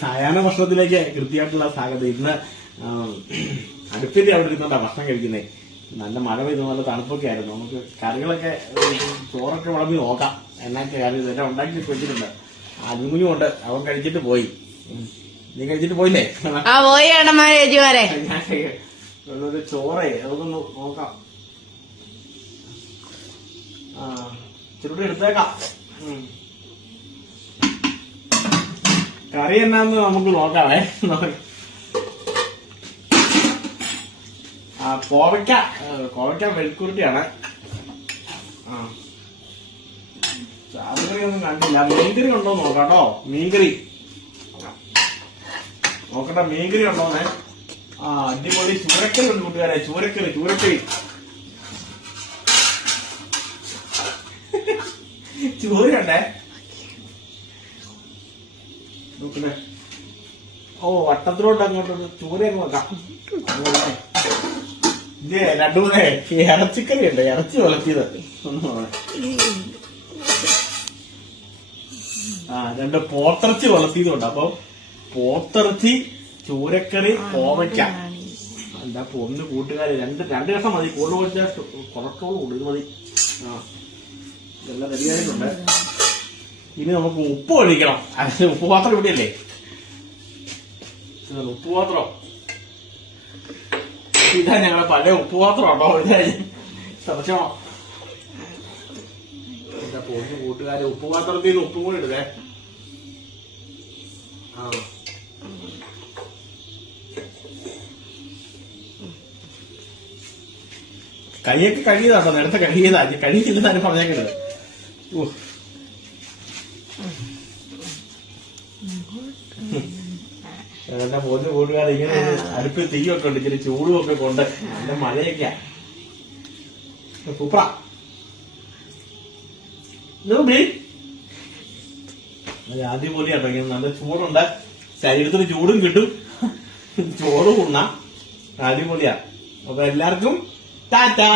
സായാഹ്ന ഭക്ഷണത്തിലേക്ക് കൃത്യമായിട്ടുള്ള സാധ്യത. ഇന്ന് അടുപ്പിന്റെ അവിടെ ഇരുന്നോണ്ടാ ഭക്ഷണം കഴിക്കുന്നേ. നല്ല മഴ പെയ്തു, നല്ല തണുപ്പൊക്കെ ആയിരുന്നു. നമുക്ക് കറികളൊക്കെ ചോറൊക്കെ വിളമ്പി നോക്കാം. എന്നൊക്കെ കാര്യം ഇതെല്ലാം ഉണ്ടാക്കി വെച്ചിട്ടുണ്ട്. അലുമിനിയും ഉണ്ട്, അവൻ കഴിച്ചിട്ട് പോയി. നീ കഴിച്ചിട്ട് പോയില്ലേ? പോയി ചേച്ചിമാരെ. ഒരു ചോറേ അതൊന്ന് നോക്കാം. ഇച്ചിരി എടുത്തേക്കാം. കറി എന്നാന്ന് നമുക്ക് നോക്കാവേ. കോവയ്ക്ക വെളുക്കുരുട്ടിയാണ്. ചാറുകറി ഒന്നും കണ്ടില്ല. മീൻകറി ഉണ്ടോ നോക്കാട്ടോ. മീൻകറി നോക്കട്ടെ, മീൻകറി ഉണ്ടോന്നേ. അടിപൊളി ചൂരക്കറി ഉണ്ട് കൂട്ടുകാരെ. ചൂരക്കറി ചൂരണ്ടേ നോക്കട്ടെ. വട്ടത്തിലോട്ട് അങ്ങോട്ട് ചൂരയൊക്കെ നോക്കാം. ഇത് രണ്ടു മൂന്ന് ഇറച്ചിക്കറി ഉണ്ട്, ഇറച്ചി വളർത്തിയത്. രണ്ട് പോത്തിറച്ചി വളർത്തിയതുണ്ട്. അപ്പൊ പോത്തിറച്ചി, ചൂരക്കറി, കോവയ്ക്ക. എന്താ ഒന്ന് കൂട്ടുകാര് രണ്ട് കഷ്ണം മതി. കൂടുതൽ വെച്ചാൽ കൊളസ്ട്രോൾ കൂടും. ഇത് മതി. ഇതെല്ലാം റെഡിയായിട്ടുണ്ട്. ഇനി നമുക്ക് ഉപ്പ് ഒഴിക്കണം. ഉപ്പ് പാത്രം ഇവിടെയല്ലേ? ഉപ്പ് പാത്രം ഇതാ ഞങ്ങളെ പഴയ ഉപ്പ് പാത്രം ഉണ്ടോ? ശ്രമിച്ചോ. എന്താ പൊന്നു കൂട്ടുകാരെ, ഉപ്പ് പാത്രത്തിൽ നിന്ന് ഉപ്പും കൂടി ഇടുതേ. കൈയൊക്കെ കഴിയതാട്ടോ. നേരത്തെ കഴിയതാ. കഴിയില്ലെന്നാലും പറഞ്ഞേക്കരുത്. എന്റെ പൊന്നു കൂട്ടുകാരെ, ഇങ്ങനെ അടുപ്പിൽ തീയൊക്കെ ഉണ്ട്, ഇച്ചിരി ചൂടും ഒക്കെ കൊണ്ട്. നല്ല മഴയൊക്കെയാ. സൂപ്പറാ. ആദ്യം പോലെയാട്ടോ. ഇങ്ങനെ നല്ല ചൂടുണ്ട്, ശരീരത്തിന് ചൂടും കിട്ടും, ചോറും ഉണ്ണാം. അടിപൊളിയാ. അപ്പൊ എല്ലാവർക്കും ടാറ്റാ.